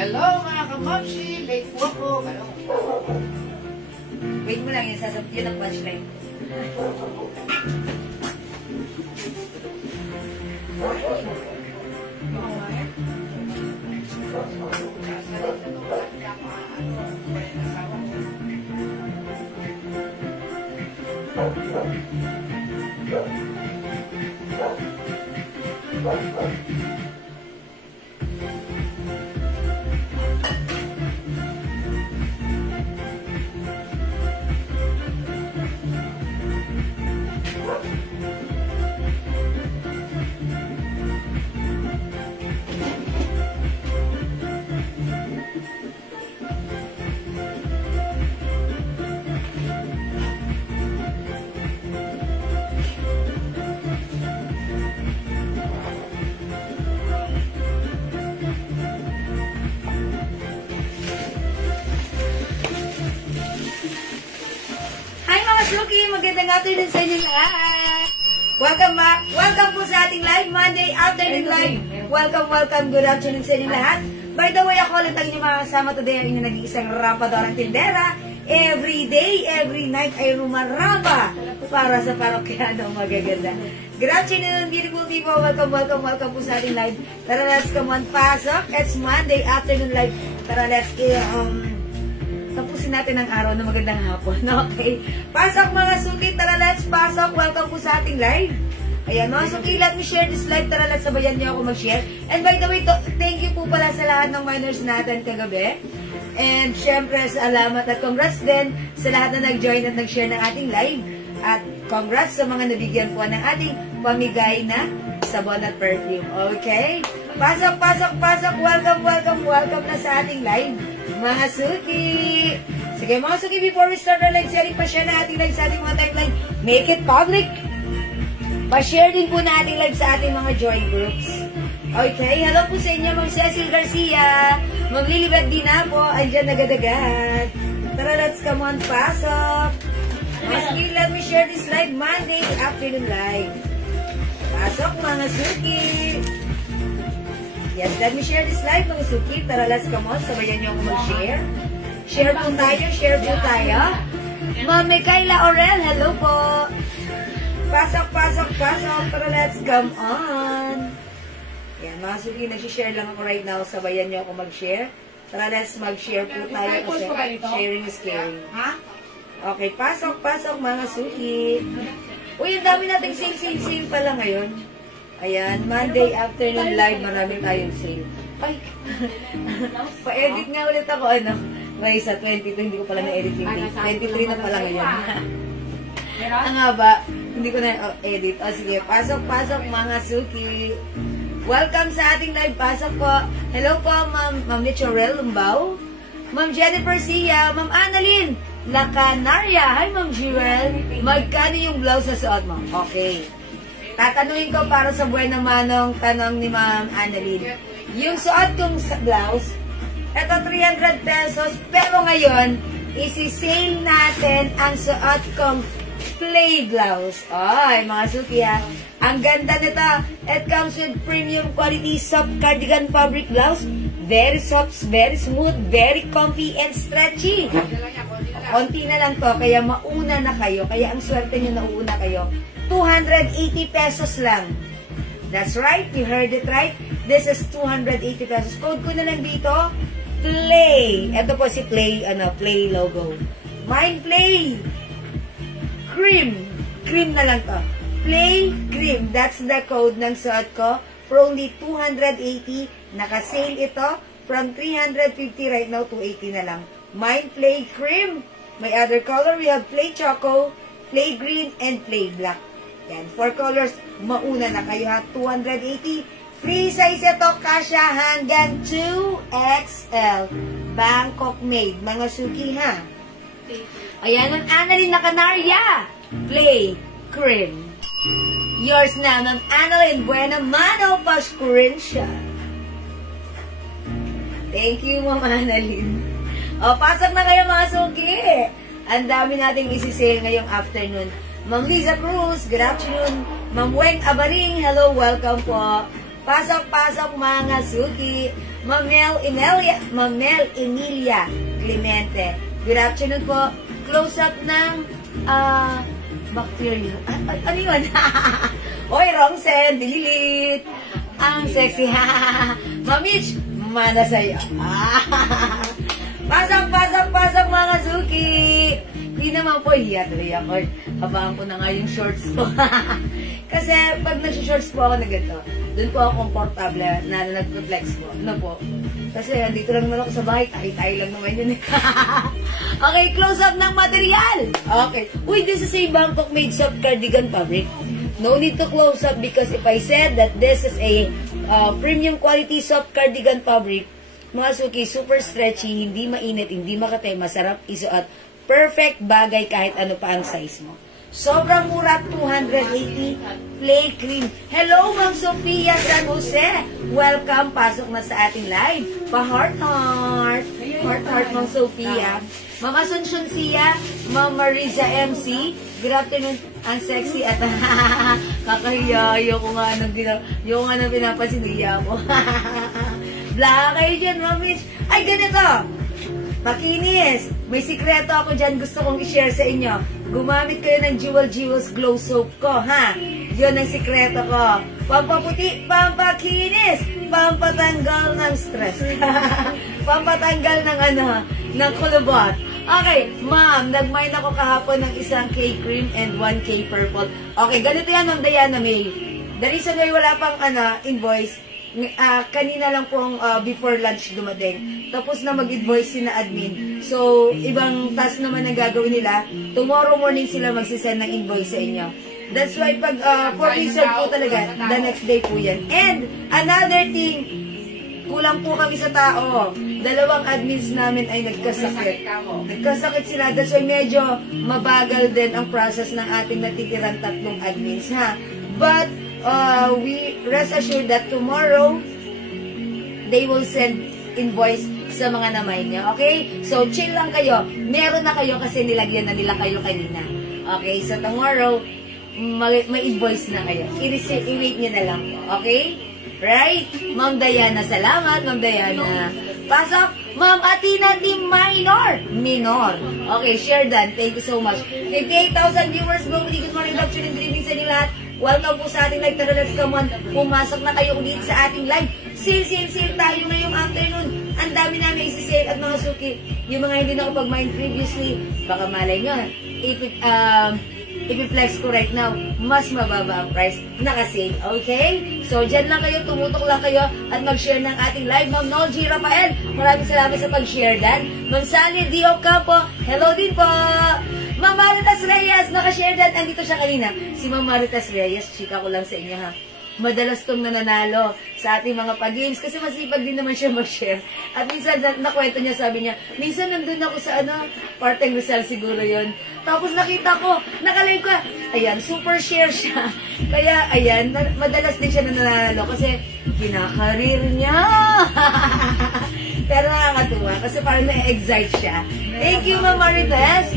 Hello mga kamamsi, late po ako. Hello. Wait mo lang yun, yun ang punchline. Suki, magandang afternoon sa inyo lahat. Welcome back. Welcome po sa ating live Monday afternoon live. Welcome. Good afternoon sa inyo lahat. By the way, ako ulit ang inyong mga kasama today. Ang inyong nag-iisang rapadorang tindera. Every day, every night ay rumaraba para sa parokyano magaganda. Good afternoon, beautiful people. Welcome po sa ating live. Tara, let's come on, pasok. It's Monday afternoon live. Tara, let's tapusin natin ang araw na magandang hapon. Okay. Pasok mga suki. Tara, let's pasok. Welcome po sa ating live. Ayan, mga suki, let me share this live. Tara, let's sabayan niyo ako mag-share. And by the way, thank you po pala sa lahat ng minors natin kagabi. And syempre, salamat at congrats din sa lahat na nag-join at nag-share ng ating live. At congrats sa mga nabigyan po ng ating pamigay na sabon at perfume. Okay? Pasok. Welcome na sa ating live. Mga suki. Sige mga suki, before we start our live sharing, pa-share na ating live sa ating mga timeline. Make it public. Pa-share din po na ating live sa ating mga join groups. Okay, hello po sa inyo, Ma'am Cecil Garcia. Ma'am Lilibet Dina po, andyan nagadagat. Tara, let's come on, pasok. Mga suki, let me share this live Monday afternoon live. Pasok mga suki. Yes, let me share this live mga suki. Tara, let's come on. Sabayan niyo ako mag-share. Share po tayo. Ma'am Micaela Aurel, hello po. Pasok. Tara, let's come on. Yan, mga suki, nag-share lang ako right now. Sabayan niyo ako mag-share. Tara, let's mag-share po tayo kasi sharing is caring. Okay, pasok mga suki. Uy, ang dami nating sale pala ngayon. Ayan, Monday afternoon live, marami tayong sale. Ay, pa-edit nga ulit ako, Raisa, 22, hindi ko pala na-edit yung date. 23 na pala ngayon. Ang haba, hindi ko na-edit. O sige, pasok mga suki. Welcome sa ating live, pasok po. Hello po, Ma'am Nichorel Lumbao. Ma'am Jennifer Sia, Ma'am Annalyn Lacanaria. Hi, Ma'am Jewel. Magkano yung blouse na suot mo? Okay. Tatanungin ko para sa buwan manong tanong ni Ma'am Annalyn. Yung suot kong blouse, ito 300 pesos, pero ngayon, isi-sale natin ang suot kong play blouse. Ay, mga suki ha. Ang ganda nito. It comes with premium quality soft cardigan fabric blouse. Very soft, very smooth, very comfy and stretchy. Konti na lang to, kaya mauna na kayo. Kaya ang swerte nyo nauuna kayo. 280 pesos lang. That's right, you heard it right. This is 280 pesos. Code ko na lang dito, PLAY. Ito po si PLAY, PLAY logo. Mine PLAY. Cream na lang to. PLAY Cream. That's the code ng suot ko. For only 280. Naka-sale ito. From 350 right now, 280 na lang. Mine PLAY Cream. May other color. We have PLAY Choco, PLAY Green, and PLAY Black. Yan. 4 colors. Mauna na kayo ha. 280. Free size ito. Kasya hanggang 2XL. Bangkok made. Mga suki ha. Ayan. Ang Annalyn Lacanaria. PLAY Cream. Yours na. Ng Annalyn Buenamano Pascurencia. Thank you, Ma'am Annalyn. O, pasok na kayo mga suki. Ang dami nating isi-sale ngayong afternoon. Ma'am Liza Cruz, good afternoon. Ma'am Weng Abaring, hello, welcome po. Pasok mga suki. Mamel Emilia Clemente. Good afternoon po. Close up ng bacteria. Ano yun? Oy, wrong send. Delete. Ang sexy. Mamich, mana sa'yo. Pasok mga suki. Hindi naman po tuloy ako. Habaan ko na nga yung shorts ko. Kasi pag nag-shorts po ako na ganito, doon po ako komportable na nag-flex po. Ano po? Kasi dito lang naman ako sa bahay, tayo lang naman yun. Okay, close up ng material. Okay. Uy, this is a Bangkok made soft cardigan fabric. No need to close up because if I said that this is a premium quality soft cardigan fabric, mga suki, super stretchy, hindi mainit, hindi makate, masarap isuot. Perfect bagay kahit ano pa ang size mo. Sobrang mura, 280 play cream. Hello, Ma'am Sofia San Jose. Welcome, pasok na sa ating live. Pa-heart, Ma'am Sofia. Ma'am Asuncion Sia, Ma'am Mariza MC. Good afternoon, ang sexy at kakahiya. Ayoko nga nang pinapansin, hiya ako. Bla kayo dyan, Ma'am Mitch. Ay, ganito. Pakinis, may sikreto ako dyan gusto kong i-share sa inyo. Gumamit kayo ng Jewels Glow Soap ko, ha? Yun ang sikreto ko. Pampaputi, pampakinis, pampatanggal ng stress. Pampatanggal ng ng kulubot. Okay, ma'am, nag-mine ako kahapon ng isang K-cream and 1 K-purple. Okay, ganito yan ng Diana May. The reason why wala pang invoice, kanina lang pong before lunch dumating. Tapos na mag-invoice si na admin. So, ibang task naman ang gagawin nila. Tomorrow morning sila magsisend ng invoice sa inyo. That's why pag for reserve po talaga, the next day po yan. And another thing, kulang po kami sa tao. 2 admins namin ay nagkasakit. Nagkasakit sila. That's why medyo mabagal din ang process ng ating natitirang 3 admins, ha? But, we rest assured that tomorrow, they will send invoice sa mga namay niya. Okay? So, chill lang kayo. Meron na kayo kasi nilagyan na nila kayo kanina. Okay? So, tomorrow, may invoice na kayo. I-wait nyo na lang po. Okay? Right? Ma'am Diana, salamat. Ma'am Diana. Pasok. Ma'am Atina Team Minor. Okay, share that. Thank you so much. 58,000 viewers. Good morning, good afternoon, good evening sa inyo lahat. Welcome po sa ating live. Tara, let's come on. Pumasok na kayo ulit sa ating live. Sale tayo ngayong afternoon. Ang dami namin isi-sale at mga suki. Yung mga hindi nakapag-mine previously, baka malay nyo, i-flex ko right now, mas mababa ang price. Naka-sale, okay? So, dyan lang kayo, tumutok lang kayo at mag-share ng ating live. Ma'am Nolji Rafael, maraming salamat sa pag-share dan. Ma'am Sally Dio Campo, hello din po. Ma'am Maritas Reyes, naka-share dan. Andito siya kanina. Si Ma'am Maritas Reyes, chika ko lang sa inyo ha. Madalas tong nananalo sa ating mga pag-games kasi masipag din naman siya mag-share. At minsan, nakwento niya, sabi niya, minsan nandun ako sa Parteng Rizal siguro yon. Tapos nakita ko, nakalive ka. Ayan, super share siya. Kaya, ayan, madalas din siya nananalo kasi kinakarir niya. Pero nakakatuwa kasi parang na-excite siya. Thank you, Ma'am Marites.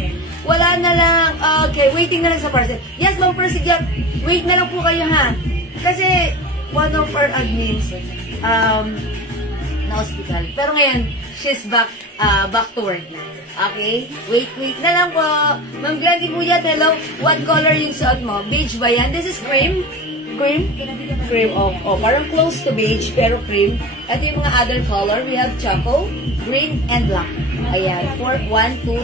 Wala na lang. Okay, waiting na lang sa parcel. Yes, Ma'am Persigan, wait na lang po kayo ha. Kasi, one of our admins, na hospital. Pero ngayon, she's back to work na. Okay? Wait na lang po. Ma'am Glendy Buyat, hello. What color yung suot mo? Beige ba yan? This is cream. Cream? Cream. Oh, parang close to beige, pero cream. At yung mga other color, we have choco, green, and black. Ayan, 1, 2,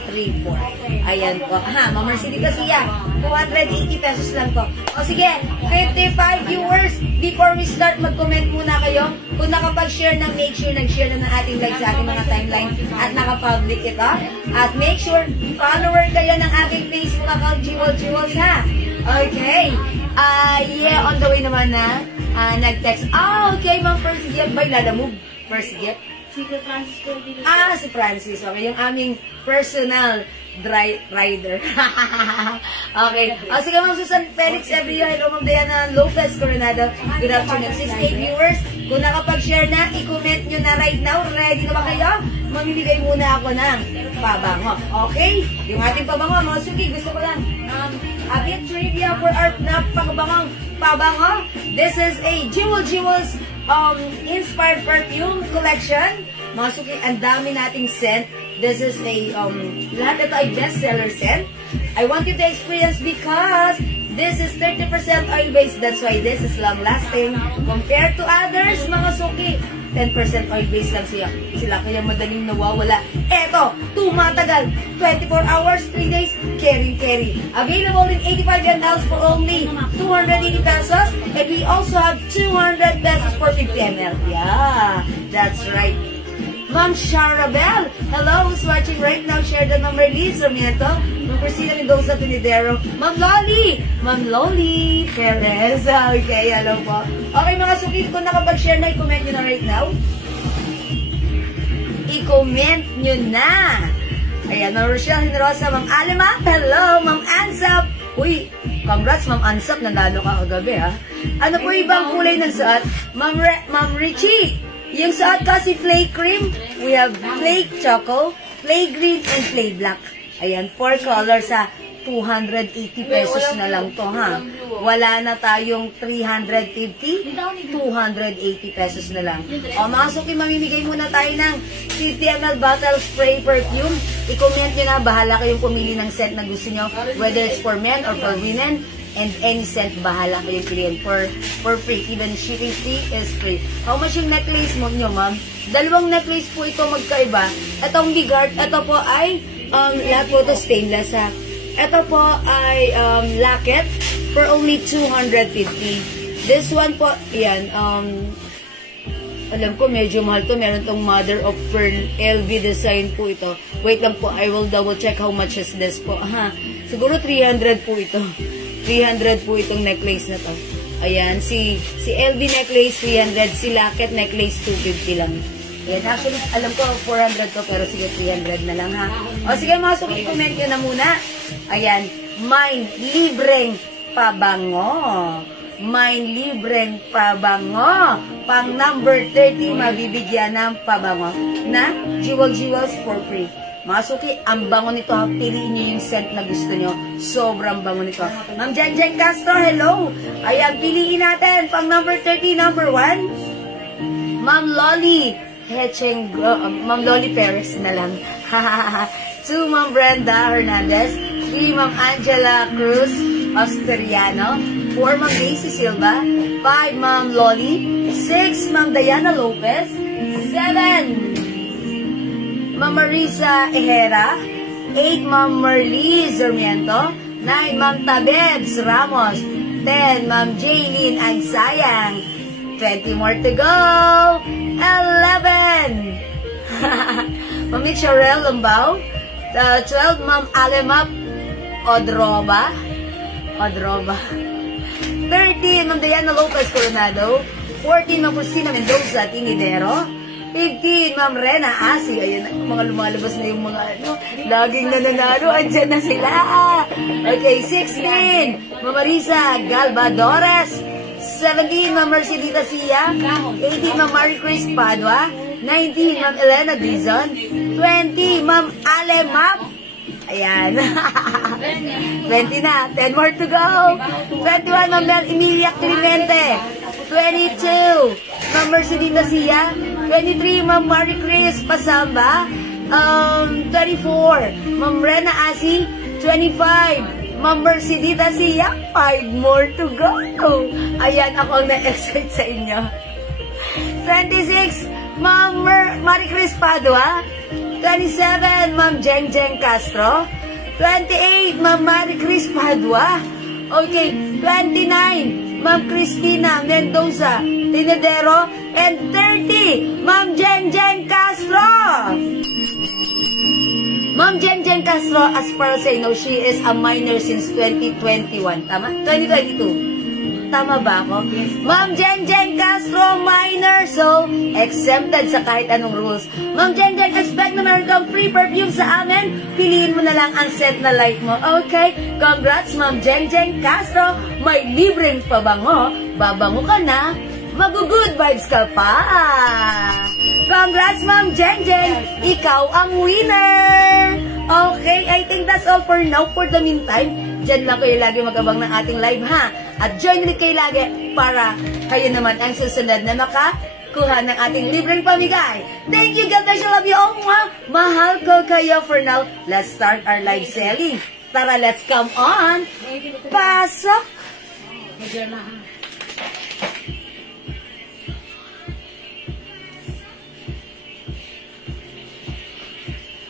3, 4. Ayan po. Ha, Ma'am Mercedes Garcia, 280 pesos lang po. O sige, 55 viewers. Before we start, mag-comment muna kayo. Kung nakapag-share na, make sure nag-share na ng ating live sa ating mga timeline at nakapublic ito. At make sure, follower kayo ng aking Facebook account, Jewels, ha? Okay. Yeah, on the way naman na nag-text. Okay, Ma'am First Gift. By Lalamove. First Gift. Si Francis ko. Si Francis. Okay, yung aming personal rider. Okay. Sige, Ma'am Susan Felix every year. Hello, Ma'am Diana Lopez Coronado. Good afternoon. 68 viewers. Kung nakapag-share na, i-comment nyo na right now. Ready na ba kayo? Mamimigay muna ako ng pabango. Okay? Yung ating pabango, mga suki, gusto ko lang a bit trivia for our napakabangong pabango. This is a Jewels Inspired Perfume Collection. Mga suki, ang dami nating scent. This is a, lahat ito ay bestseller scent. I want you to experience because this is 30% oil-based. That's why this is long-lasting. Compared to others, mga suki, 10% oil-based lang sila. Kaya madaling nawawala. Eto, tumatagal. 24 hours, 3 days, carry. Available in 85 ml for only 280 pesos. And we also have 200 pesos for 50 ml. Yeah, that's right. Ma'am Sharabel, hello, who's watching right now? Share the number, Liz Romieto. Ma'am Priscilla Mendoza Tunidero. Ma'am Loli Perez. Okay, hello po. Okay, mga suki, kung nakapag-share na, i-comment nyo na right now. I-comment nyo na. Ayan, Ma'am Rochelle Hinrosa, Ma'am Alema, hello, Ma'am Ansap. Uy, congrats, Ma'am Ansap, nanalo ka kagabi, ha? Ano po ibang kulay ng suot? Ma'am Richie, yung suot kasi flake cream, we have flake choco, flake green, and flake black. Ayan, 4 colors sa 280 pesos na lang to, ha? Wala na tayong 350, 280 pesos na lang. O, mga suki, mamimigay muna tayo ng 50 ml bottle spray perfume. I-comment nyo na, bahala kayong pumili ng scent na gusto nyo, whether it's for men or for women. And any scent, bahala kayong piliin for free. Even shipping fee is free. How much yung necklace mo nyo, ma'am? 2 necklace po ito magkaiba. Itong bigard, ito po ay, lahat po ito stainless, ha? Ito po ay locket for only 250. This one po, yan, alam ko medyo mahal to. Meron tong mother of pearl LV design po ito. Wait lang po, I will double check how much is this po. Ha? Siguro 300 po ito. 300 po itong necklace na to. Ayan, si LV necklace 300, si locket necklace 250 lang. Ayan, actually, alam ko 400 to, pero sige 300 na lang, ha. O sige, mga suki, comment nyo na muna. Ayan, Mind libreng pabango. Mind libreng pabango. Pang number 30, mabibigyan ng pabango na jewels for free. Mga suki, ang bango nito, ha? Piliin nyo yung scent na gusto nyo. Sobrang bango nito. Ma'am Jen Castro, hello. Ayan, piliin natin. Pang number 30, number 1. Ma'am Loli Ma'am Loli Perez na lang. 2, Ma'am Brenda Hernandez. 3, Ma'am Angela Cruz Austeriano. 4, Ma'am Daisy Silva. 5, Ma'am Loli. 6, Ma'am Diana Lopez. 7, Ma'am Marisa Ejera. 8, Ma'am Merly Zermiento. 9, Ma'am Tabebs Ramos. 10, Ma'am Jaylene Agsayang. 20 more to go. 11. Ma'am Mitchell Lumbao. 12, Ma'am Alemap Odroba. 13, Ma'am Diana Lopez Coronado. 14, Ma'am Cristina Mendoza Tinidero. 15, Ma'am Rena Asi. Ayan, mga lumalabas na yung mga laging nananalo. Andyan na sila. Okay, 16, Ma'am Marisa Galvadores. 17, Ma'am Mercedita Sia. 18, Ma'am Marie Chris Padua. 19, Ma'am Elena Dizon. 20, Ma'am Alemap. Ayan. 20 na. 10 more to go. 21, Ma'am Mel Emilia Climente. 22, Ma'am Mercedita Sia. 23, Ma'am Marie Chris Pasamba. 24, Ma'am Rena Asi. 25, Ma'am Mercedita Sia. 5 more to go. Ayan, ako ang na-excite sa inyo. 26, Ma'am Marie Chris Padua. 27, Ma'am Jeng Castro. 28, Ma'am Marie Chris Padua. Okay, 29, Ma'am Cristina Mendoza Tinedero. And 30, Ma'am Jeng Castro. Ma'am Jeng Castro, as far as I know, she is a minor since 2021. Tama? 2022. Tama ba ako? Ma'am Jeng Castro, minor, so exempted sa kahit anong rules. Ma'am Jeng, expect na meron kang free perfume sa amin. Piliin mo na lang ang scent na like mo. Okay? Congrats, Ma'am Jeng Castro. May libreng pabango. Babango ka na. Mag-good vibes ka pa. Congrats, Ma'am Jeng. Ikaw ang winner. Okay, I think that's all for now. For the meantime, Diyan lang kayo lagi mag-abang ng ating live, ha? At join ulit kayo lagi para kayo naman ang susunod na makakuha ng ating libreng pamigay. Thank you, God bless you, love you all. Mahal ko kayo. For now, let's start our live selling. Tara, let's come on. Pasok!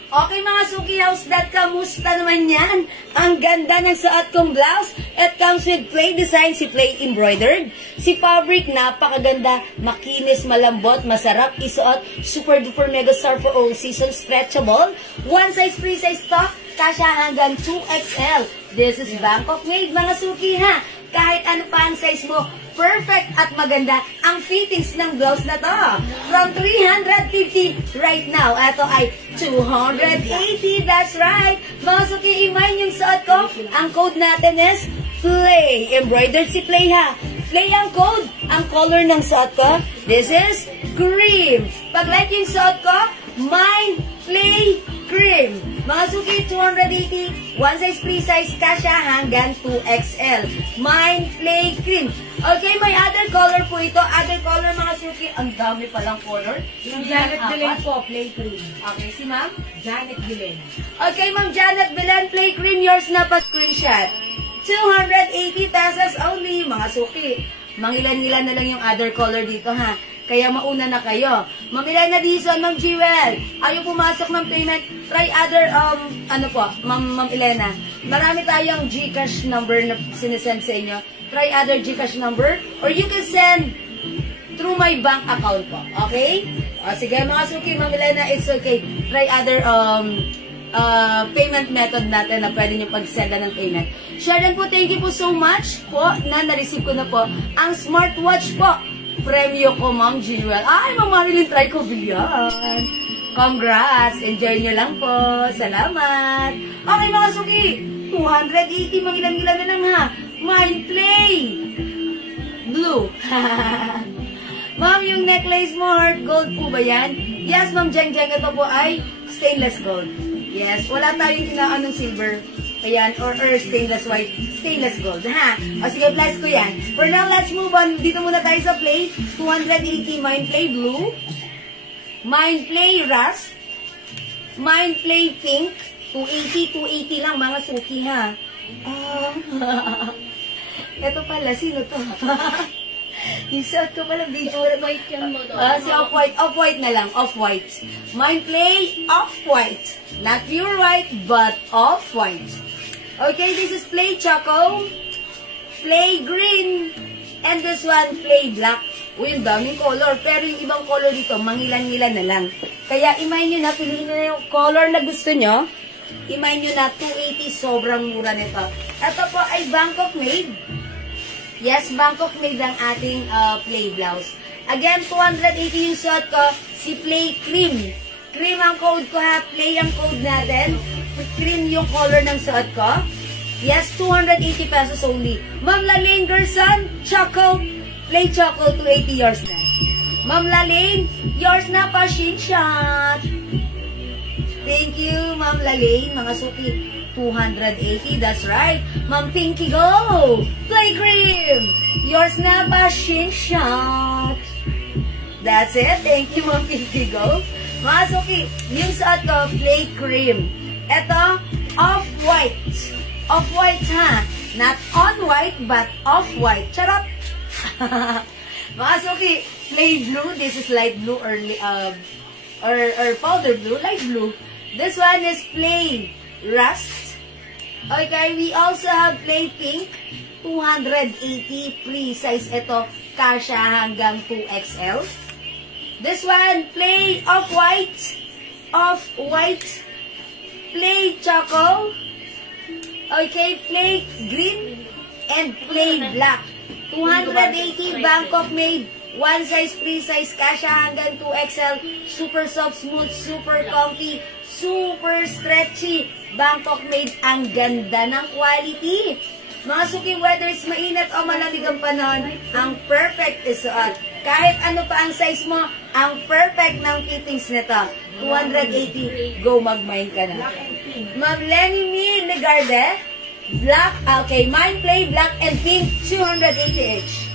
Okay mga Suki House, kamusta naman yan? Ang ganda ng suot kong blouse. It comes with play design, si play embroidered. Si fabric, napakaganda, makinis, malambot, masarap isuot. Super duper mega star for all season, stretchable. One size, free size stock, kasya hanggang 2XL. This is Bangkok made mga Suki, ha? Kahit ano pa ang size mo, perfect at maganda ang fittings ng blouse na to. From 350 right now, ito ay 280. That's right. Mga Suki, imay yung suot ko. Ang code natin is PLAY. Embroidered si Play, ha. Play ang code. Ang color ng suot ko, this is cream. Pag like yung suot ko, mine, Play, cream. Mga Suki, 280. One size, free size, kasya hanggang 2XL. Mine, Play, cream. Okay, may other color po ito. Other color, mga Suki. Ang dami palang color. Janet Belen po, Play Cream. Okay, si ma'am? Janet Belen. Okay, ma'am Janet Belen, Play cream. Yours na pa screenshot. 280 pesos only, mga Suki. Mangilan-ngilan na lang yung other color dito, ha? Kaya mauna na kayo. Mamilay na Dizon, Ma'am Jewel. Ayaw pumasok ng payment. Try other, Ma'am Elena. Marami tayong GCash number na sinesend sa inyo. Try other GCash number. Or you can send through my bank account po. Okay? O, sige, mga Suki, Ma'am Elena, it's okay. Try other, payment method natin na pwede nyo pag-senda ng payment. Sharon po, thank you po so much po na na-receive ko na po ang smartwatch po. Premyo ko, Ma'am Jewel. Ay, Ma'am Marilyn, try ko yan. Congrats. Enjoy nyo lang po. Salamat. Okay, mga Suki. 280. Mangilan-gilan na lang, ha. Mine, Play. Blue. Ma'am, yung necklace mo, heart gold po ba yan? Yes, Ma'am Jeng Jeng. Ito po ay stainless gold. Yes, wala tayong inaanong silver. Ayan, or stainless white, stainless gold, ha? O sige, plus ko yan. For now, let's move on. Dito muna tayo sa Play. 280, Mine Play Blue. Mine Play Rust. Mine Play Pink. 280 lang, mga Suki, ha? Ito pala, sino to? Yung suot ko pala, video. White yan mo doon. Si off-white. Off-white na lang. Off-white. Mine Play off-white. Not pure white, but off-white. Okay, this is Play Choco. Play Green. And this one, Play Black. Uy, yung daming color. Pero yung ibang color dito, mangilan-ngilan na lang. Kaya imay nyo na, piliin nyo na yung color na gusto nyo. Imay nyo na, 280. Sobrang mura nito. Ito po ay Bangkok made. Yes, Bangkok made ang ating Play blouse. Again, 280 yung suot ko. Si Play Cream. Cream ang code ko, ha. Play ang code natin. Cream yung color ng suot ko. Yes, 280 pesos only. Ma'am Lalaine Gerson, Choco. Play Choco, 280 yours na. Ma'am Lalaine, yours na pa, shot. Thank you, Ma'am Lalaine. Mga Suki, 280, that's right. Ma'am Pinky Go, Play Cream. Yours na ba, shot. That's it. Thank you, Ma'am Pinky Go. Mga Suki, yung suot ko, Play Cream. Ito, off-white. Off-white, ha? Not on-white, but off-white. Charot! Mga Suki, Play Blue. This is light blue or powder blue. Light blue. This one is Play Rust. Okay, we also have Play Pink. 280 free size ito. Kasya hanggang 2XL. This one, Play Off-White. Off-White. Play Choco. Okay, Play Green. And Play Black. 280 Bangkok made. One size, free size, kasya hanggang 2XL. Super soft, smooth, super comfy, super stretchy. Bangkok made. Ang ganda ng quality. Mga Suki, whether it's mainit o malamig ang panahon, ang perfect isuot. Kahit ano pa ang size mo, ang perfect ng fittings nito. 280, go mag-mine ka na. Ma'am Lenny Mi Legarde, Black, okay, Mind Play, black and pink, 280 each.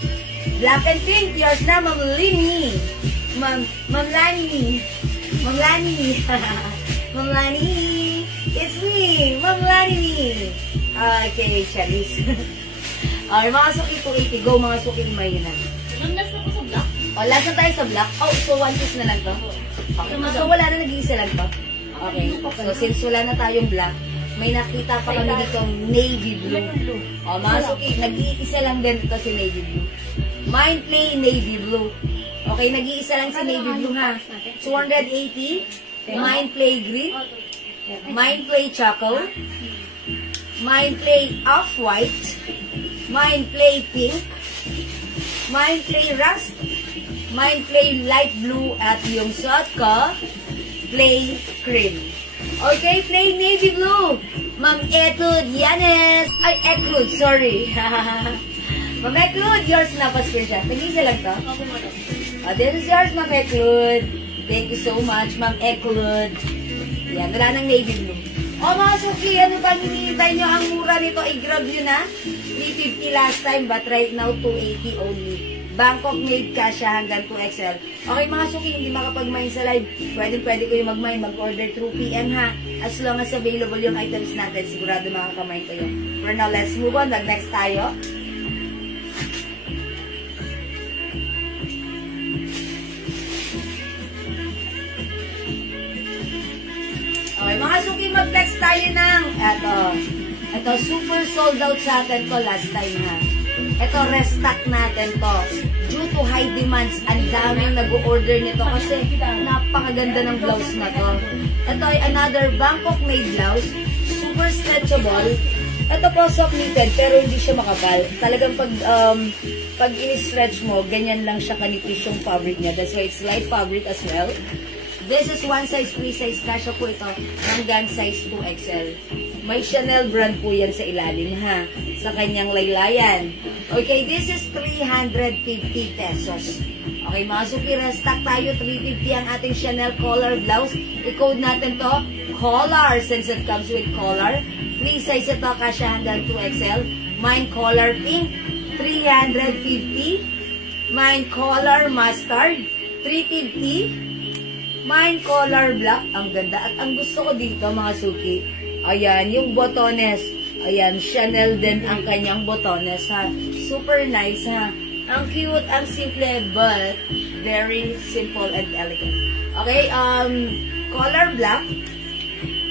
Black and pink, yours na, Ma'am Lini. Ma'am Lani. Ma'am Lani. Ma'am Lani. It's me, Ma'am Lani. Okay, Charis. Okay, mga suki 280. Go, mga suki mayinan. Last na po sa black. O, last na tayo sa black. Oh, so one piece na lang to. Okay. So, wala na nag-iisa lang to. Okay. So, since wala na tayong black, may nakita pa kami dito navy blue. O, mga suki, nag-iisa lang din ito si navy blue. Mind Play, navy blue. Okay, nag-iisa lang si navy blue ha. 280. Mind Play green. Mind Play chocolate. Mind Play off-white. Mind Play pink. Mind Play rust. Mind Play light blue. At yung suot ko, Play cream. Okay, Play navy blue. Ma'am Etud Yanes. Ay, Eklud, sorry. Ma'am Eklud, yours na pa screenshot. Nag-isa lang to? This is yours, Ma'am Eklud. Thank you so much, Ma'am Eklud. Yan, wala ng navy blue. O mga suki, ano pa hinihintay nyo? Ang mura nito, i-grab nyo na. 350 last time, but right now, 280 only. Bangkok made kasha hanggang 2XL. Okay mga suki, hindi makapag-mine sa live. Pwede ko yung mag-mine, mag-order through PM ha. As long as available yung items natin, sigurado makaka-mine kayo. For now, let's move on. Next tayo. Okay, mga suki, mag-flex tayo ng ito, super sold out sa atin to last time ha. Ito, restock natin to. Due to high demands, ang daming nag-order nito kasi napakaganda ng blouse na to. Ito ay another Bangkok made blouse. Super stretchable. Ito po soft knitted pero hindi siya makapal. Talagang pag in-stretch mo, ganyan lang siya kanipis yung fabric niya. That's why it's light fabric as well. This is one size, free size. Kasha po ito hanggang size 2XL. May Chanel brand po yan sa ilalim ha. Sa kanyang laylayan. Okay, this is 350 pesos. Okay, mga suki, restock tayo. 350 ang ating Chanel collar blouse. I-code natin to collar since it comes with collar. Free size ito, kasha hanggang 2XL. Mine collar pink, 350. Mine collar mustard, 350. Mine collar black, ang ganda. At ang gusto ko dito, mga suki, ayan, yung botones. Ayan, Chanel din ang kanyang botones, ha. Super nice, ha. Ang cute, ang simple, but very simple and elegant. Okay, collar black,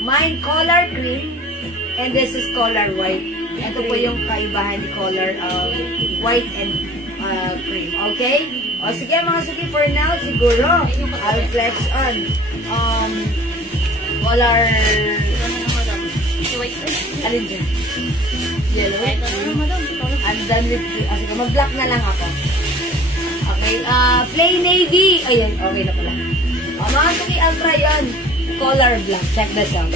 mine collar cream, and this is collar white. Ito po yung kaibahan ni collar white and cream. Okay? O sige mga suki, for now, siguro, I'll flex on color, alin dyan? Yellow? I'm done with, sige, mag-black na lang ako. Okay, plain navy. Ayun, okay na pala. O mga suki, I'll try on color black. Check this out.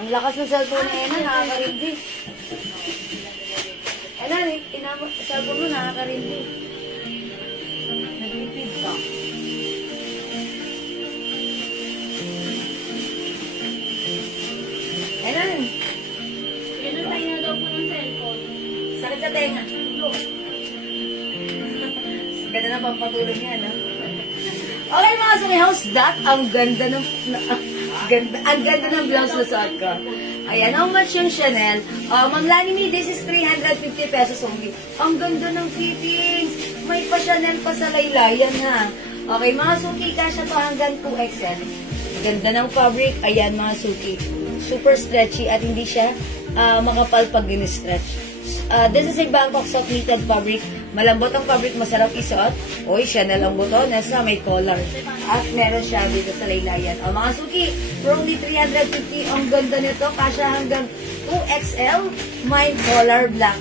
Ang lakas ng cellphone na yan, nakaka-rindi. Cellphone mo, nakaka-rindi. Nag-repeat ka. Ayan. Pinatay na daw po ng cellphone. Sakit sa tenga. Ganda na pampatulog niya, no? Okay mga suki, how's that? Ang ganda ng... ang ganda ng blouse na suot ko. Ayan, how much yung Chanel? Ma'am Lani, this is 350 pesos only. Ang ganda ng fittings. May pa Chanel pa sa laylayan, ha. Okay, mga suki, kasha to hanggang 2XL. Ganda ng fabric. Ayan, mga suki. Super stretchy at hindi siya makapal pag in-stretch. This is a Bangkok soft knitted fabric. Malambot ang fabric, masarap isuot. Oy, Chanel ang buto, nasa may collar. At meron siya dito sa laylayan. O mga suki, for only 350, ang ganda nito. Kasha hanggang 2XL, my collar black.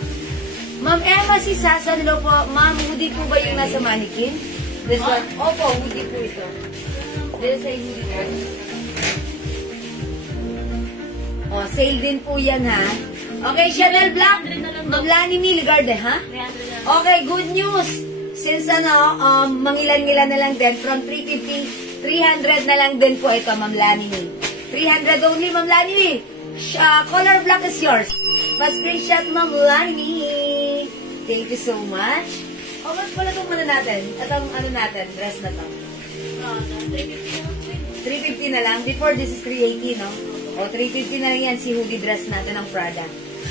Ma'am Emma, si Sasa, hello po. Ma'am, hoodie po ba yung nasa mannequin? This one? Opo, hoodie po ito. This is a hoodie po. O, sale din po yan ha. Okay, Chanel Black. 300 na lang daw. Ma'am Lani Miligarde, ha? 300 na lang. Okay, good news. Since mangilan-ngilan na lang din, from 350, 300 na lang din po ito, Ma'am Lani. 300 only, Ma'am Lani. Color black is yours. Pa-screenshot, Ma'am Lani. Thank you so much. O, mas pala itong ano natin? Itong ano natin, dress na to. 350 na lang. Before, this is 380, no? O, 350 na lang yan, si hoodie dress natin ng Prada.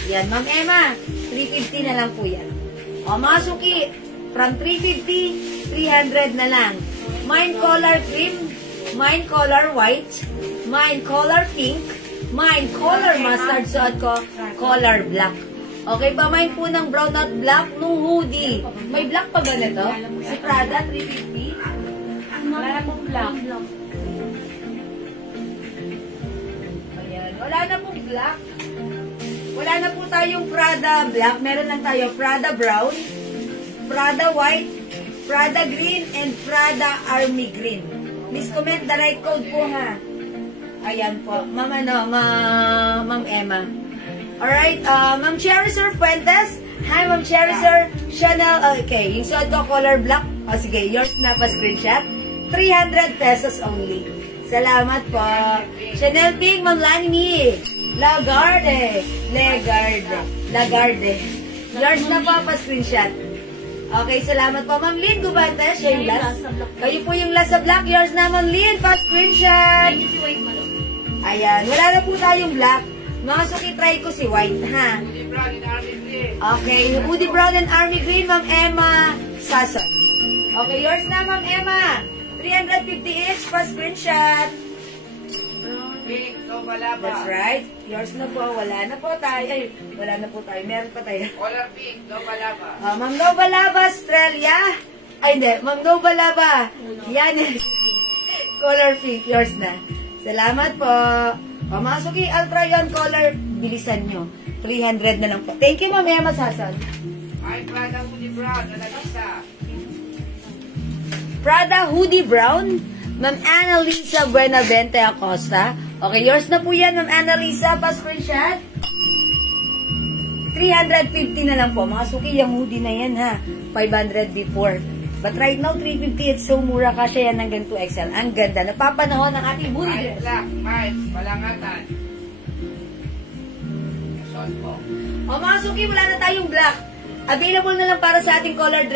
Yan, Ma'am Emma, 350 na lang po yan. O, mga suki, from 350, 300 na lang. Mine color cream, mine color white, mine color pink, mine color mustard, suot ko, color black. Okay ba? Mine po ng brown at black, no hoodie. May black pa ba nito? Si Prada, 350? Wala na pong black. Ayan, wala na pong black. Wala na po tayong Prada black. Meron lang tayo Prada brown, Prada white, Prada green, and Prada army green. Please comment the right code po, ha. Ayan po. Ma'am Emma. Alright, Ma'am Cheriser Fuentes. Hi, Ma'am Cheriser. Chanel, okay. Yung suot ko, color black. O, sige, yours na pa screenshot. 300 pesos only. Salamat po. Chanel Pink, Ma'am Lani. Lagarde. Yours na pa screenshot. Okay, salamat po. Ma'am Lynn Gubante, siya yung last. Kayo po yung last sa black. Yours na, Ma'am Lynn, pa screenshot. Ayan, wala na po tayong black. Mga suki, try ko si white, ha? Okay, Woody Brown and Army Green, Ma'am Emma Sason. Okay, yours na, Ma'am Emma. 350 each, pa screenshot. That's right. Yours na po. Wala na po tayo. Ay, wala na po tayo. Meron pa tayo. Color pink, Nova Lava. Ma'am Nova Lava, Australia. Ay, hindi. Ma'am Nova Lava. Yan. Color pink. Yours na. Salamat po. Mga suki, Ultra Yon color. Bilisan nyo. 300 na lang po. Thank you, Ma'am Emma Sason. Ay, Prada Hoodie Brown, nalagisa. Prada Hoodie Brown. Ma'am Annalisa Buenavente Acosta. Okay, yours na po yan, Ma'am Annalisa. Pa-screenshot. 350 na lang po. Mga suki, yung hoodie na yan, ha. 500 before. But right now, 350. It's so mura. Kasya yan hanggang 2XL. Ang ganda. Napapanahon ng ating hoodie Ay, dress. black, miles, palangatan. Shot po. O mga suki, wala na tayong black. Available na lang para sa ating color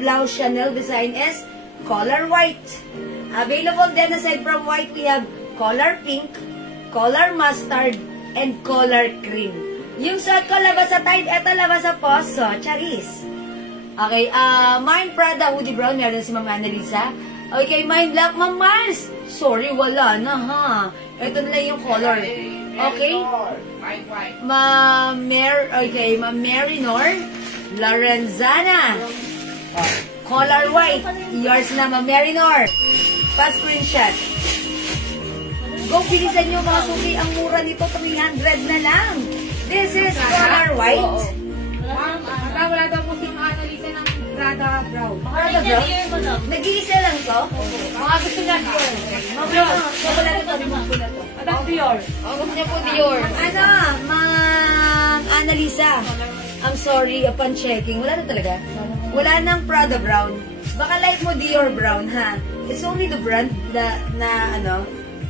blouse Chanel design is color white. Available then aside from white, we have color pink, color mustard, and color cream. Yung suot ko, labas sa tide, eto labas sa poso. Charis. Okay, mine Prada Hoodie Brown, meron si Ma'am Annalisa. Okay, mine black, Ma'am Mars. Sorry, wala na, ha. Ito na lang yung color. Okay? Mine white. Ma'am Marinor Lorenzana. Color white. Yours na, Ma'am Marinor. Pa-screenshot. Go, bilisan nyo mga suki. Ang mura nito, 300 na lang. This is color white. Wala daw po si Annalisa ng Prada Brown. Prada Brown? Nag-iisa lang to? Mga gusto niya po. Wala na to. Adak Dior. Gusto niya po Dior. Ma'am Annalisa. I'm sorry, upon checking. Wala na talaga. Wala nang Prada Brown. Baka like mo Dior Brown, ha? It's only the brand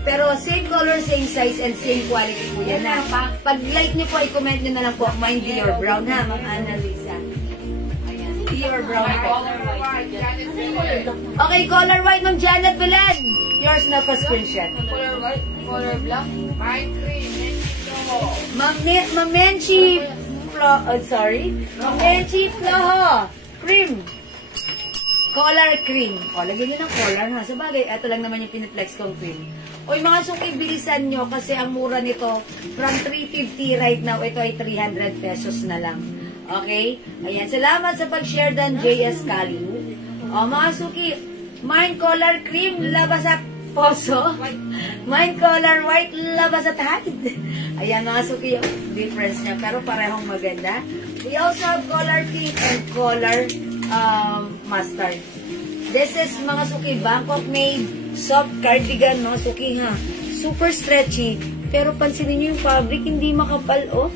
pero same color, same size, and same quality po yan, ha? Pag like niyo po, i-comment niyo na lang po, mine Dior Brown, ha, Ma'am Annalisa. Ayan, Dior Brown po. Okay, color white, Ma'am Janet Belen. Yours na pa screenshot. Color white, color black. Mine cream, Ma'am Menchi Floho. Cream. Color cream. O, lagyan nyo ng color, ha? Sa bagay, ito lang naman yung piniflex kong cream. O, yung mga suki, bilisan nyo kasi ang mura nito, from 350 right now, ito ay 300 pesos na lang. Okay? Ayan. Salamat sa pag-share dan, JS Kali. O, mga suki, mine color cream, labas at poso. Mine color white, labas at hide. Ayan, mga suki, yung difference niya. Pero parehong maganda. We also have color pink and color mustard. This is mga suki, Bangkok made soft cardigan, mga suki, ha. Super stretchy. Pero pansinin nyo yung fabric, hindi makapal, oh.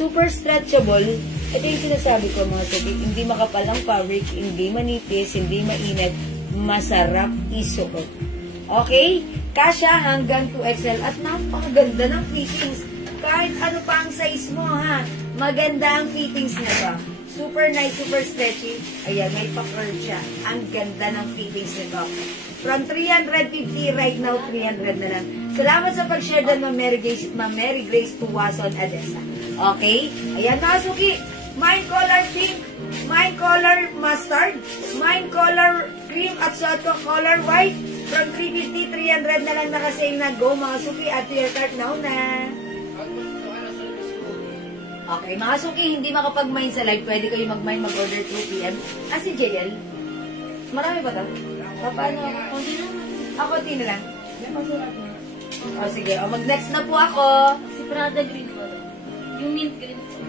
super stretchable. Ito yung sinasabi ko mga suki, hindi makapal ang fabric, hindi manipis, hindi mainit, masarap isuot. Okay? Kasya hanggang 2XL at napakaganda ng fittings. Kahit ano pa ang size mo ha, maganda ang fittings nito. Super nice, super stretchy. Ayan, may pa-curl siya. Ang ganda ng fittings nito. From 350, right now, 300 na lang. Salamat sa pag-share doon, Ma'am Mary Grace Tuwason Adesa. Okay? Ayan, Nasuki. Mine color pink, mine color mustard, mine color cream, at suot ko color white. From 350, 300 na lang nakasale na. Go, mga Suki, at your cart now na. Okay, mga Suki, hindi makapag-mine sa live. Pwede kayo mag-mine, mag-order 2 p.m. Si JL? Marami ba ito? Paano? Konti na. Konti na lang. Sige. Mag-next na po ako. Si Prada green po. Yung mint green po.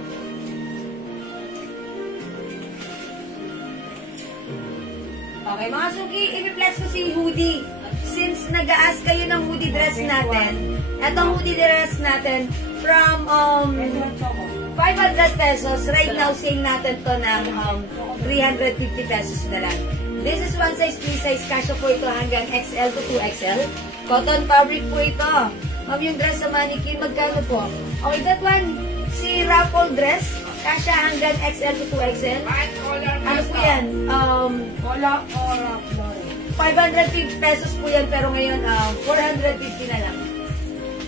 Okay, mga Suki, i-reflex ko si hoodie. Since nag-aas kayo ng hoodie dress natin, etong hoodie dress natin, from 500 pesos, right now, sale natin to ng 350 pesos na lang. This is one size, 3 size, kasya po ito hanggang XL to 2XL. Cotton fabric po ito. Ma'am, yung dress sa mannequin, magkano po? Okay, that one, si raffle dress, kasya hanggang XL to 2XL. Ano po yan? 550 pesos po yan, pero ngayon, 450 na lang.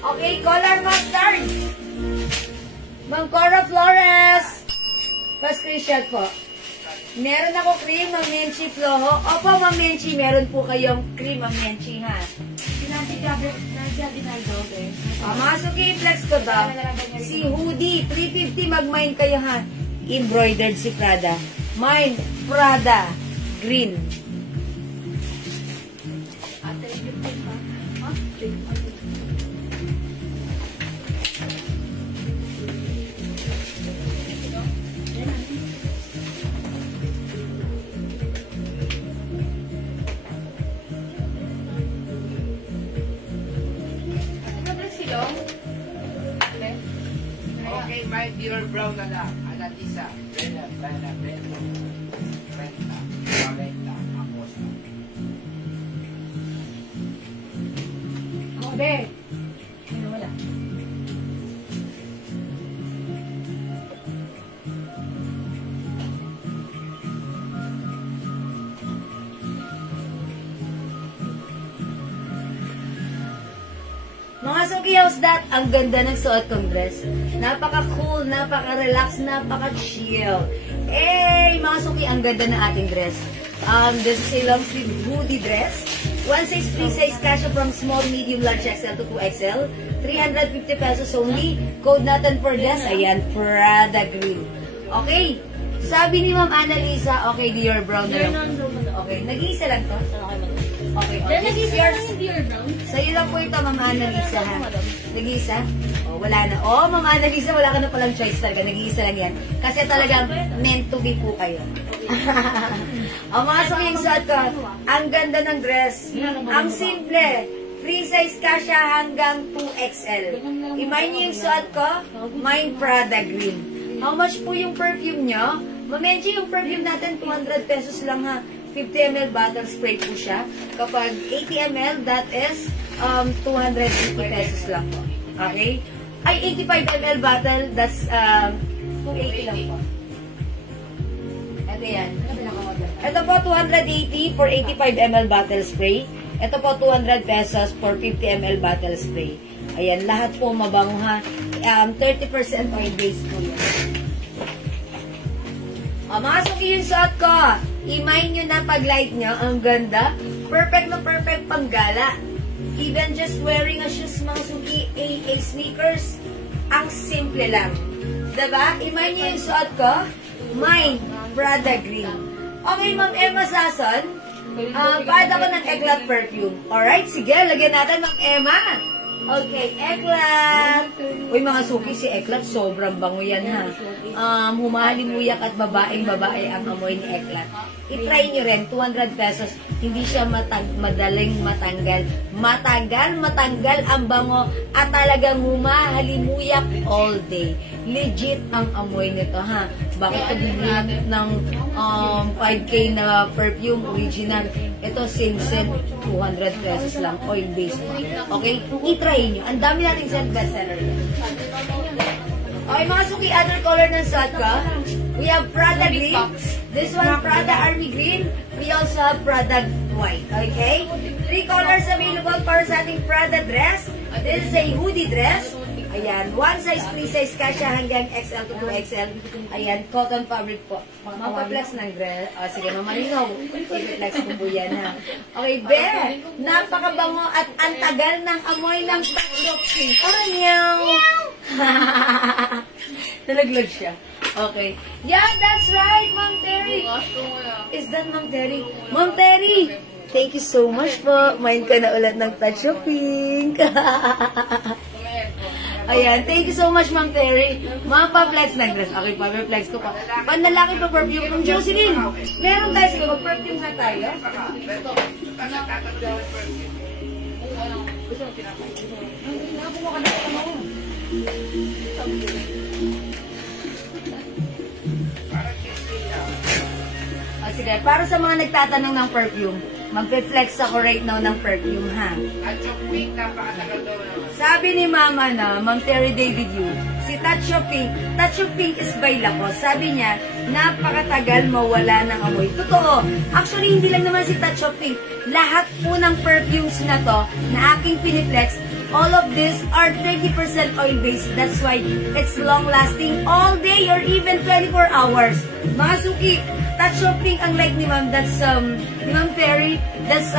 Okay, color mustard. Ma'am Cora Flores. Pa-screenshot po. Meron ako cream, Ma'am Menchi Floho. Opo, Ma'am Menchi, meron po kayong cream, Ma'am Menchi, ha? Mga Suki, flex ko daw. Si hoodie, 350, mag-mine kayo, ha? Embroidered si Prada. Mine, Prada, green. Okay, my dear brown na lang. Anatisa, Bella, Brenta, Valenta, Acosta. Be. Ano wala? Mga Suki, how's that? Ang ganda ng suot kong dress. Napaka-cool, napaka-relax, napaka-chill. Mga Suki, ang ganda ng ating dress. This is a long sleeve hoodie dress. One size, 3 size, kasya from small, medium, large XL to 2XL. 350 pesos only. Code natin for dress. Ayan, Prada Green. Okay. Sabi ni Ma'am Annalisa, okay, dear brown na lang. Okay, nag-iisa lang to? Okay, this is yours. Sa'yo lang po ito, Ma'am Annalisa, ha? Nag-iisa? Wala na. Ma'am Annalisa, wala ka na palang choice talaga. Nag-iisa lang yan. Kasi talagang meant to be po kayo. Mga Suki, yung suot ko, ang ganda ng dress. Ang simple. Free size kasya hanggang 2XL. I-mine niyo yung suot ko, mine Prada Green. How much po yung perfume nyo? Mamenji, yung perfume natin, 200 pesos lang, ha? 50 ml bottle spray po siya. Kapag 80 ml, that is 250 pesos lang po. Okay? Ay, 85 ml bottle, that's 280 lang po. Ito yan. Ito po, 280 for 85 ml bottle spray. Ito po, 200 pesos for 50 ml bottle spray. Ayan, lahat po mabango, ha. 30% oil base po yan. Mga Suki, yung suot ko. I-mine nyo na pag light nyo. Ang ganda. Perfect na perfect pang gala. Even just wearing a shoes, mga Suki, a sneakers, ang simple lang. Diba? I-mine nyo yung suot ko. Mine, Prada Green. Okay, Ma'am Emma Sason. Paad ako ng Eclat perfume. Alright, sige, lagyan natin, Ma'am Emma. Okay, Eklat. Uy, mga suki, si Eklat, sobrang bango yan, ha. Humahalimuyak at babae ang amoy ni Eklat. I-try nyo rin, 200 pesos. Hindi siya madaling matanggal. Matanggal ang bango at talagang humahalimuyak all day. Legit ang amoy nito, ha. Bakit bibili ng 5K na perfume original? Ito, same scent, 200 pesos lang, oil-based. Okay? I-try nyo. Ang dami nating scent bestseller. Okay, mga suki, other color ng Satka. We have Prada Green. This one, Prada Army Green. We also have Prada White. Okay? 3 colors available para sa ating Prada dress. This is a hoodie dress. Ayan, 1 size, 3 size kasha hanggang XL to 2XL. Ayan, cotton fabric po. Mapaplex ng dress. O, sige, mamalinaw. I-flex ko po yan, ha. Okay, Be, napakabango at ang tagal ng amoy ng touch-of-pink. Aranyaw! Nalaglag siya. Okay. Yeah, that's right, Ma'am Terry. Is that Ma'am Terry? Ma'am Terry, thank you so much po. Mind ka na ulit ng touch-of-pink. Ayan, thank you so much, Ma'am Terry. Mapa-flex ng dress. Okay, pa-flex ko pa. Panlalaki pa perfume from Jocelyn. Meron tayo, sige, mag-perfume na tayo. Sige, para sa mga nagtatanong ng perfume, magpe-flex ako right now ng perfume, ha? Touch of Pink, napakatagal daw naman. Sabi ni Mama na, Ma'am Terry David Yu, si Touch of Pink is by Lacoste. Sabi niya, napakatagal mawala ng amoy. Totoo. Actually, hindi lang naman si Touch of Pink. Lahat po ng perfumes na to, na aking piniflex, all of these are 30% oil-based. That's why it's long-lasting all day or even 24 hours. Mga suki, Touch of Pink ang like ni Ma'am. That's, ni Ma'am Terry, that's,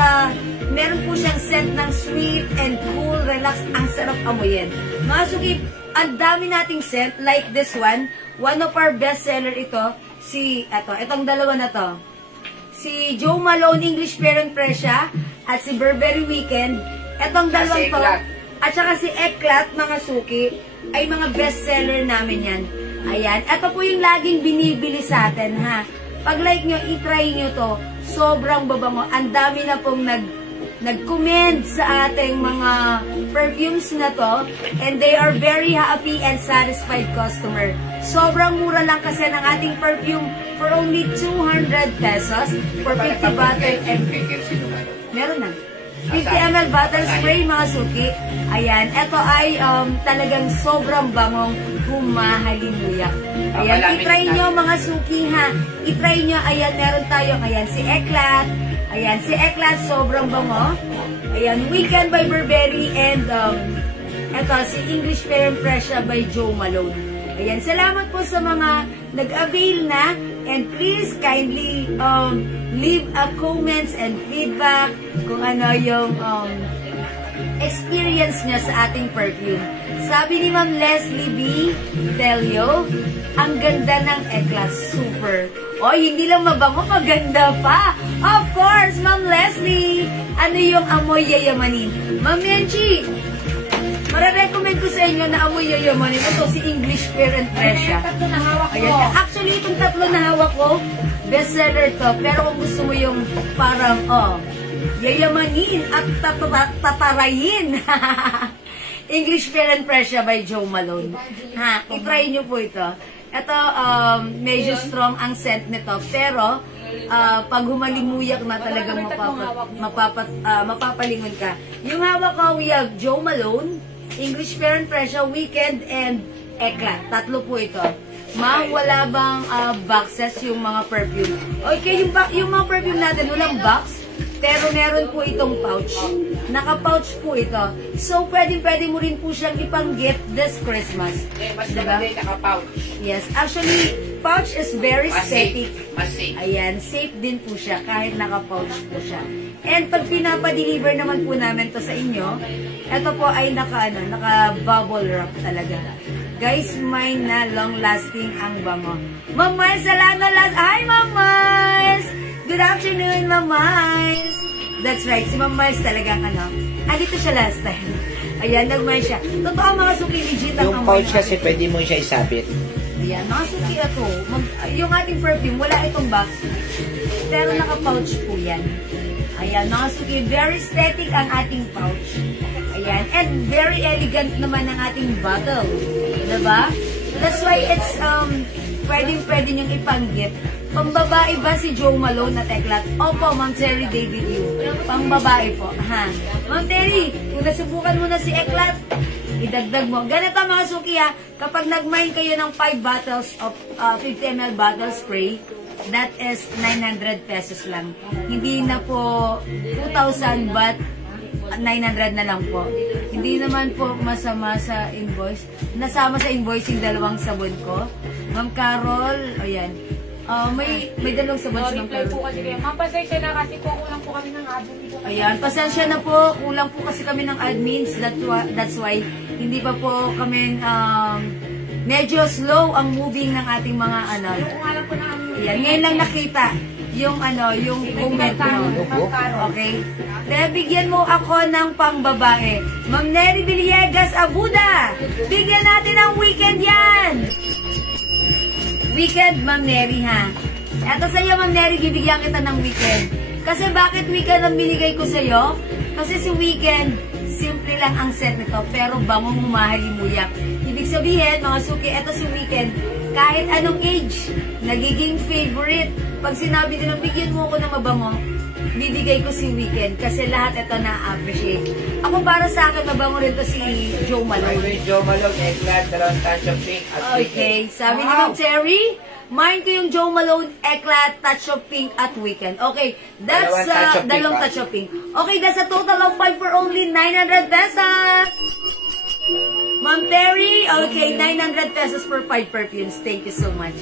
meron po siyang scent ng sweet and cool, relax. Ang sarap amoyin. Mga suki, ang dami nating scent, like this one. One of our bestseller ito, itong dalawa na to. Si Joe Malone, English Parent Pressure, at si Burberry Weekend. Itong dalawang to, at saka si Eklat, mga suki, ay mga bestseller namin yan. Ayan. Ito po yung laging binibili sa atin, ha. Pag like nyo, itry nyo to. Sobrang babango. Ang dami na pong nag-comment sa ating mga perfumes na to. And they are very happy and satisfied customer. Sobrang mura lang kasi ng ating perfume for only 200 pesos for 50 bottle and meron na. 50 ml bottle spray, mga suki. Ayan, ito ay talagang sobrang bangong humahalimuyak. Ayan, itry nyo mga suki, ha. Itry nyo, ayan, meron tayo. Ayan, si Eklat. Ayan, si Eklat, sobrang bango. Ayan, Weekend by Burberry and ito, si English Parent Pressure by Joe Malone. Ayan, salamat po sa mga nag-avail na. And please kindly leave a comments and feedback kung ano yung experience niya sa ating perfume. Sabi ni Ma'am Leslie B. Telio, ang ganda ng Eklat, super. Oy, hindi lang mabango, maganda pa. Of course, Ma'am Leslie. Ano yung amoy yayamanin? Ma'am Yanchi, mara-recommend ko sa inyo na amoy yayamanin. Ito si English Parent Pressure. Ayan. Actually, itong tatlo na hawak ko, bestseller to. Pero kung gusto mo yung parang, yayamanin at tatarayin. English Parent Pressure by Joe Malone. Ha, itry nyo po ito. Ito, medyo strong ang scent nito. Pero, pag humalimuyak na talagang mapapalingon ka. Yung hawak ko, we have Joe Malone, English Parent Pressure, Weekend, and Eklat. Tatlo po ito. Ma'am, wala bang boxes yung mga perfume? Okay, yung mga perfume natin, walang box. Pero meron po itong pouch. Naka-pouch po ito. So, pwede mo rin po siyang ipang-gift this Christmas. Mas maganda yung naka-pouch. Yes. Actually, pouch is very safe. Mas safe. Ayan, safe din po siya kahit naka-pouch po siya. And pag pinapa-deliver naman po namin to sa inyo, ito po ay naka-bubble wrap talaga. Guys, mine na long-lasting ang bango. Ma'am Miles, salamat last. Hi, Ma'am Miles! Good afternoon, Ma'am Miles! That's right, si Ma'am Miles talagang andito siya last time. Ayan, nagmay siya. Totoo mga suki, legit ang Yung amoy pouch ng kasi pwede mo siya isabit. Ayan, mga suki ito. Yung ating perfume, wala itong box. Pero naka-pouch po yan. Ayan, mga suki, very aesthetic ang ating pouch. Ayan, and very elegant naman ang ating bottle. Diba? That's why it's, pwede niyong ipang-gift. Pambabae ba si Joe Malone at Eklat? Opo, Ma'am Terry David Yu. Pambabae po. Ha. Ma'am Terry, kung nasubukan mo na si Eklat, idagdag mo. Ganito mga suki ha, kapag nag-mine kayo ng 5 bottles of 50 ml bottle spray, that is 900 pesos lang. Hindi na po 2,000 but 900 na lang po. Hindi naman po masama sa invoice. Nasama sa invoice yung 2 sabon ko. Ma'am Carol, ayan. May 2 sabon si Ma'am Carol. po kasi kayo. Ma'am, pasensya na kasi po kulang po kami ng admin. Ayan, pasensya na po. Kulang po kasi kami ng admins. That's why hindi pa po kami medyo slow ang moving ng ating mga ano. Kung alam po na kami. Ayan, ngayon lang nakita yung yung comment mo. Okay? Kaya bigyan mo ako ng pangbabae. Ma'am Nery Villegas Abuda. Bigyan natin ng weekend yan. Weekend, Ma'am Nery, ha? Eto sa'yo, Ma'am Nery, bibigyan kita ng weekend. Kasi bakit weekend ang binigay ko sa'yo? Kasi si weekend, simple lang ang set nito, pero bangong humahalimuyak. Ibig sabihin, mga suki, eto si weekend, kahit anong age, nagiging favorite. Pag sinabi ko na bigyan mo ako ng mabango, bibigay ko si weekend kasi lahat ito na-appreciate. Ako para sa akin, mabango rin to si Joe Malone. May Joe Malone, Eklat, dalawang touch of pink at Okay, sabi ni Ma'am Terry, mine ko yung Joe Malone, Eklat, Touch of Pink at Weekend. Okay, that's dalawang touch of pink. Okay, that's a total of 5 for only 900 pesos. Ma'am Terry, okay, 900 pesos for 5 perfumes. Thank you so much.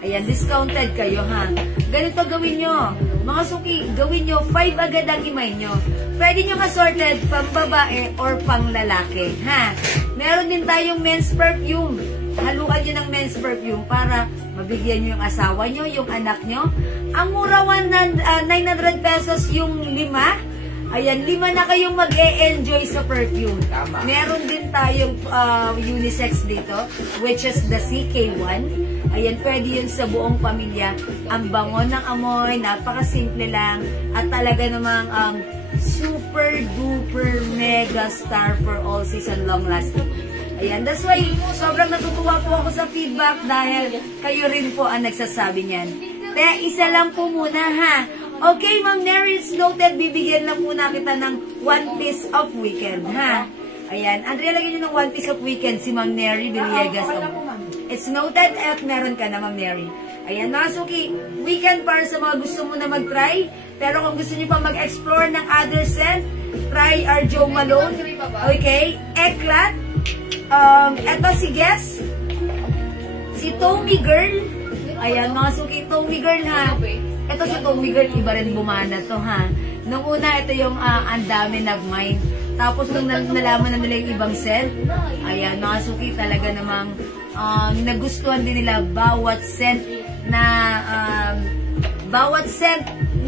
Ayan, discounted kayo, ha? Ganito gawin nyo. Mga suki, gawin nyo, 5 agad ang imay nyo. Pwede nyo assorted pang babae or pang lalaki, ha? Meron din tayong men's perfume. Haluan nyo ng men's perfume para mabigyan nyo yung asawa nyo, yung anak nyo. Ang mura 900 pesos yung 5. Ayan, 5 na kayong mag-e-enjoy sa perfume. Tama. Meron din tayong unisex dito, which is the CK1. Ayan, pwede yun sa buong pamilya. Ang bango ng amoy, napakasimple lang. At talaga namang super duper mega star for all season long lasting. Ayan, that's why sobrang natutuwa po ako sa feedback dahil kayo rin po ang nagsasabi niyan. Kaya isa lang po muna, ha? Okay, Ma'am Nery, it's noted. Bibigyan lang po na kita ng 1 piece of weekend, ha? Ayan, Andrea, lagyan nyo ng 1 piece of weekend si Ma'am Nery Villegas. It's noted at meron ka na, Ma'am Nery. Ayan, mga suki, weekend para sa mga gusto mo na mag-try. Pero kung gusto nyo pa mag-explore ng other scent, try our Joe Malone. Okay, Eklat. Eto si Guess. Si Tommy Girl. Ayan, mga suki, Tommy Girl, ha? Ito si Tommy Girl, iba rin bumana to, ha? Nung una, ito yung ang dami nag-mine. Tapos nung nalaman na nila yung ibang scent, ayan, mga suki, talaga namang nagustuhan din nila bawat scent na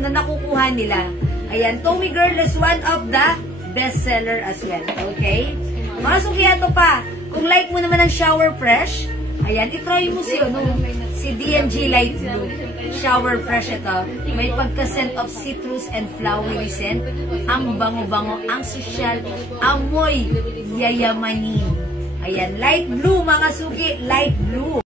nakukuha nila. Ayan, Tommy Girl is one of the bestseller as well. Okay? Mga suki, ito pa. Kung like mo naman ang shower fresh, ayan, itry mo si D&G Light Blue. Shower fresh ito. May pagka-scent of citrus and flowery scent. Ang bango-bango, ang sosyal, amoy yayamanin. Ayan, light blue mga suki, light blue.